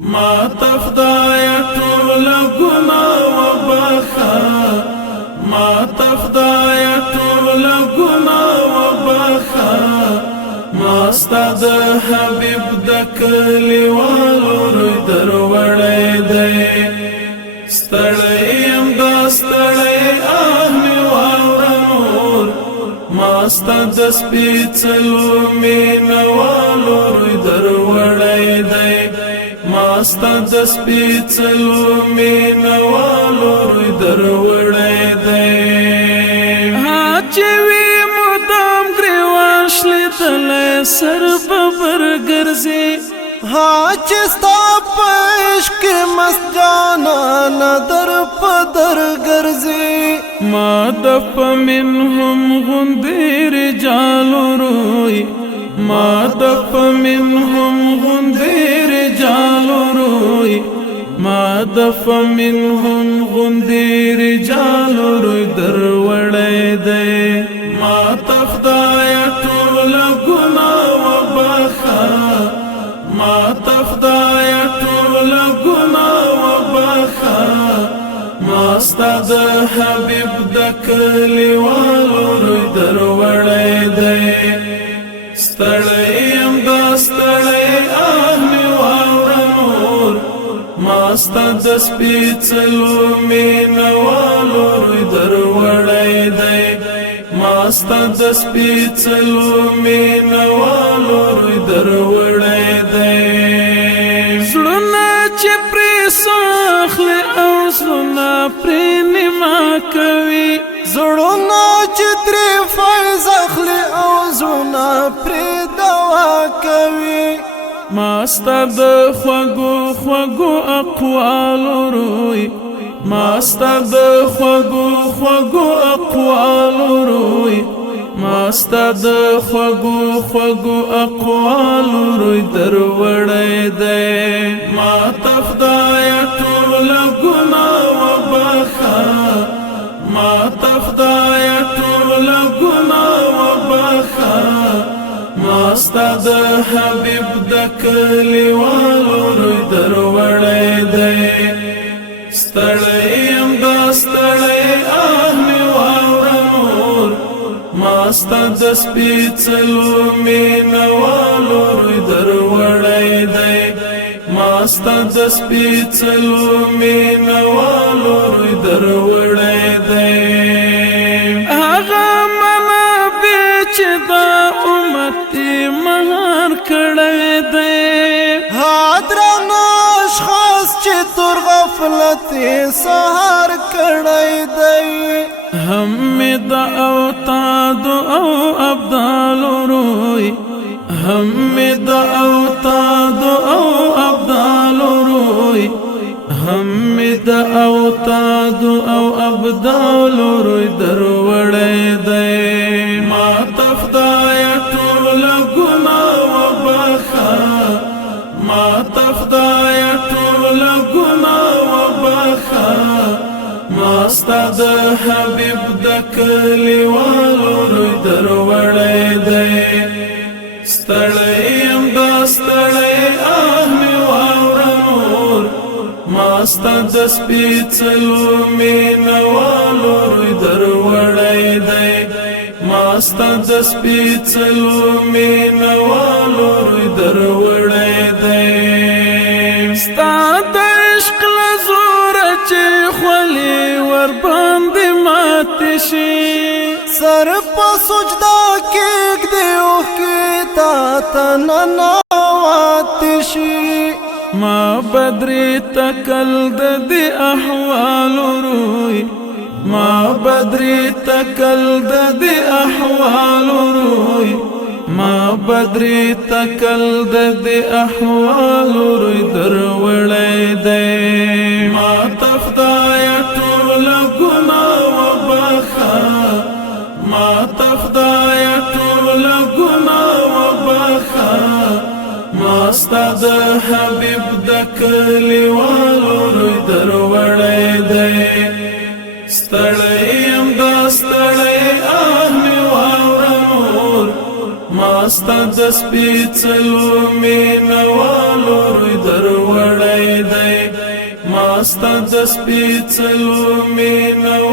ما تفدای ټول ګناه وبخا ما تفدای ټول ګناه وبخا ما ستاد حبیب د کلیوالو دروړې دی ستړی ام د ستړی اهلی واورمور ما ستاد سپیڅلو مینوالو دروړې دی ما ستاد سپیڅلو مینوالو دروړې دی چوي مدام گریوان شلیدل سر ببر ګرځي ها چې ستا پښک مست جانان در پدر ګرځي ما دف منهم غندير جالو روي ما دف منهم غندير جالو روي ما دف منهم غندير جالو روي دروړې دی ما تفدای ټول ګناه وبخا ما تفدای ټول ګناه وبخا ما ستاد حبیب د کلیوالو دروړې دی ستړی ام د ستړی اهلی واورمور ما ستاد سپیڅلو مینوالو دروړې دی ما ستاد سپیڅلو مینوالو دروړې دی زړونه چې پرې ساخله او زړونه پرې نیما کوي زړونه چې ترې فیض اخلي او زړونه پرې دوا کوي ما ستاد خوږو خوږو اقوالو روي ما ستاد خوږو خوږو اقوالو روي ما ستاد خوږو خوږو اقوالو روي دروړې دی ما تفدای ټول ګناه وبخا ما تفدای ټول ګناه وبخا ما ستاد حبیب د کلیوالو دروړې دی ستړی ام د ستړی اهلی واورمور ما ستاد سپیڅلو مینوالو دروړې دی ما ستاد سپیڅلو مینوالو دروړې دی هغه منابع چې دا امت مهار کړی دی حاضرانه اشخاص چې تر غفلت سهار کړی دی هم د اوتاد او ابدال روي هم د اوتاد او ابدال روي هم د اوتاد او ابدال روي دروړې دی ما تفدای ټول ګناه وبخا ما تفدای ټول ګناه وبخا ما ستاد حبیب د کلیوالو دروړې دی ستړی ام د ستړی اهلی واورمور ما ستاد سپیڅلو مینوالو دروړې دی ما ستاد سپیڅلو مینوالو دروړې دی ستاد عشق لزور چې خولي ور باندې مات شي سر په سجدا کېږدي اوښکې تا ته ننوات شي ما بدري تکل د دې احوالو روي ما بدري تکل د دې احوالو روي ما بدري تکل د دې احوالو روي دروړې دی ما تفدای ټول ګناه وبخا ما تفدای ټول ګناه وبخا ما ستاد حبیب د کلیوالو دروړې دی ستړی ام د ستړی اهلی واورمور ما ستاد سپیڅلو مینوالو دروړې ماستا د سپیڅلو مینو